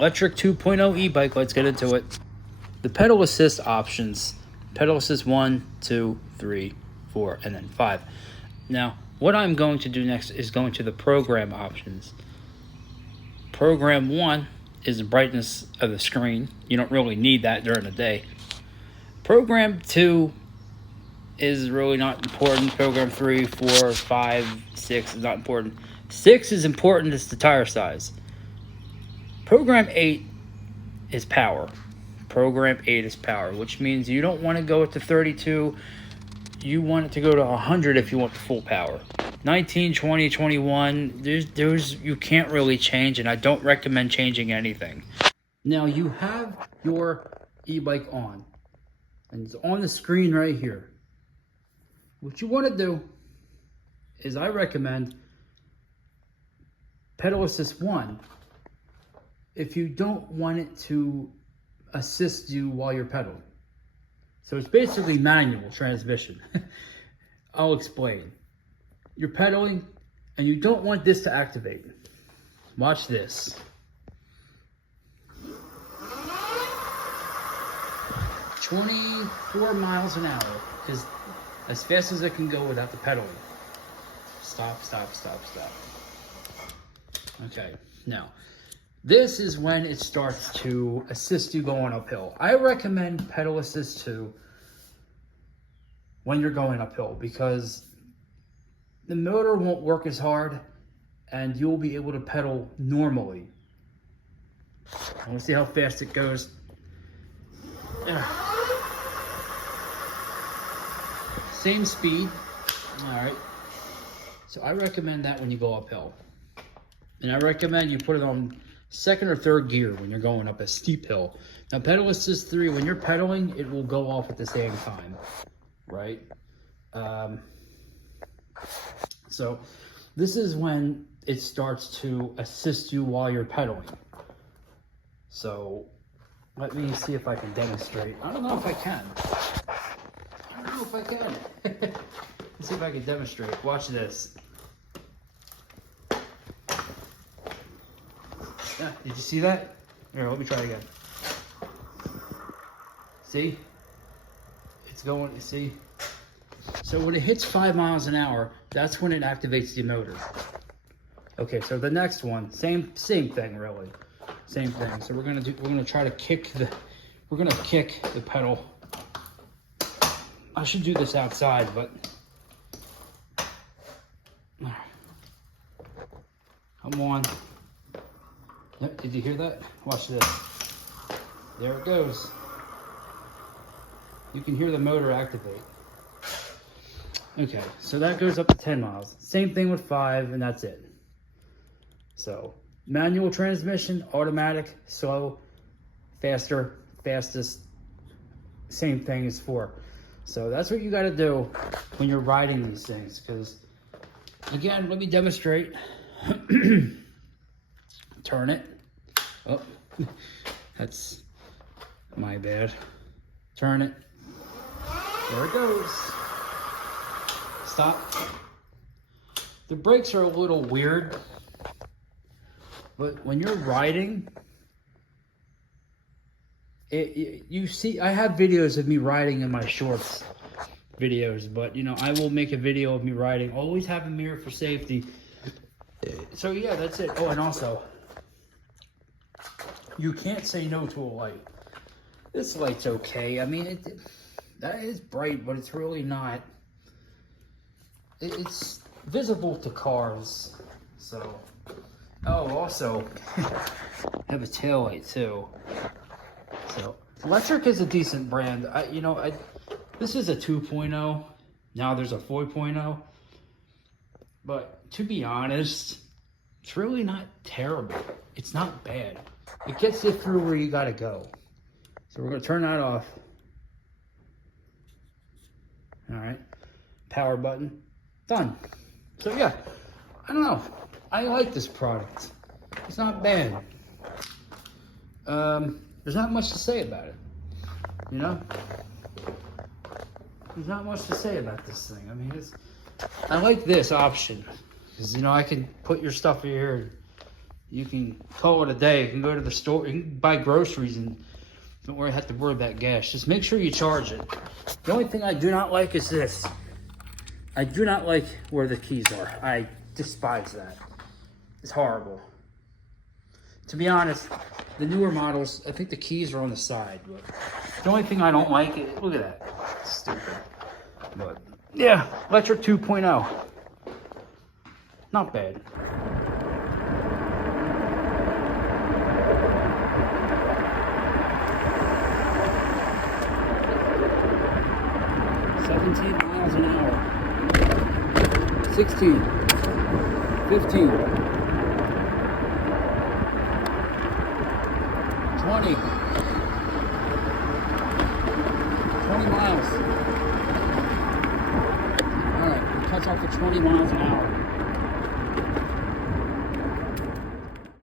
Lectric 2.0 e-bike. Let's get into it. The pedal assist options. Pedal assist 1, 2, 3, 4, and then 5. Now, what I'm going to do next is going to the program options. Program 1 is the brightness of the screen. You don't really need that during the day. Program 2 is really not important. Program 3, 4, 5, 6 is not important. 6 is important. It's the tire size. Program 8 is power. Program 8 is power, which means you don't want to go to 32. You want it to go to 100 if you want the full power. 19, 20, 21, there's you can't really change, and I don't recommend changing anything. Now you have your e-bike on, and it's on the screen right here. What you want to do is I recommend pedal assist 1 if you don't want it to assist you while you're pedaling. So it's basically manual transmission. I'll explain. You're pedaling and you don't want this to activate. Watch this. 24 miles an hour is as fast as it can go without the pedaling. Stop, stop, stop, stop. Okay, now this is when it starts to assist you going uphill. I recommend pedal assist 2 when you're going uphill because the motor won't work as hard and you'll be able to pedal normally. I want to see how fast it goes. Same speed. All right. So I recommend that when you go uphill. And I recommend you put it on second or third gear when you're going up a steep hill. Now pedal assist 3, when you're pedaling, it will go off at the same time, right? So this is when it starts to assist you while you're pedaling. So let me see if I can demonstrate. I don't know if I can. Let's see if I can demonstrate. Watch this. Yeah, did you see that? Here, let me try again. See? It's going, you see? So when it hits 5 miles an hour, that's when it activates the motor. Okay, so the next one, same thing really. Same thing. So we're gonna try to kick the pedal. I should do this outside, but come on. Did you hear that? Watch this. There it goes. You can hear the motor activate. Okay, so that goes up to 10 miles. Same thing with 5, and that's it. So, manual transmission, automatic, slow, faster, fastest. Same thing as 4. So that's what you got to do when you're riding these things. Because, again, let me demonstrate. Turn it. Oh, that's my bad. Turn it. There it goes. Stop. The brakes are a little weird, but when you're riding, you see, I have videos of me riding in my shorts videos, but you know, I will make a video of me riding. Always have a mirror for safety. So yeah, that's it. Oh, and also, you can't say no to a light. This light's okay. I mean, that is bright, but it's really not. It's visible to cars. So, oh, also, I have a tail light too. So, Lectric is a decent brand. This is a 2.0. Now there's a 4.0. But to be honest, it's really not terrible. It's not bad. It gets you through where you gotta go. So we're gonna turn that off. All right, power button, done. So yeah, I don't know. I like this product. It's not bad. There's not much to say about it. You know, there's not much to say about this thing. I mean, I like this option because you know I can put your stuff here. you can call it a day. You can go to the store, you can buy groceries and don't have to worry about gas. Just make sure you charge it. The only thing I do not like is this. I do not like where the keys are. I despise that. It's horrible. To be honest, the newer models, I think the keys are on the side. But the only thing I don't like is, look at that. It's stupid. But yeah, Lectric 2.0. Not bad. miles an hour. 16, 15, 20 miles. All right, cuts off for 20 miles an hour.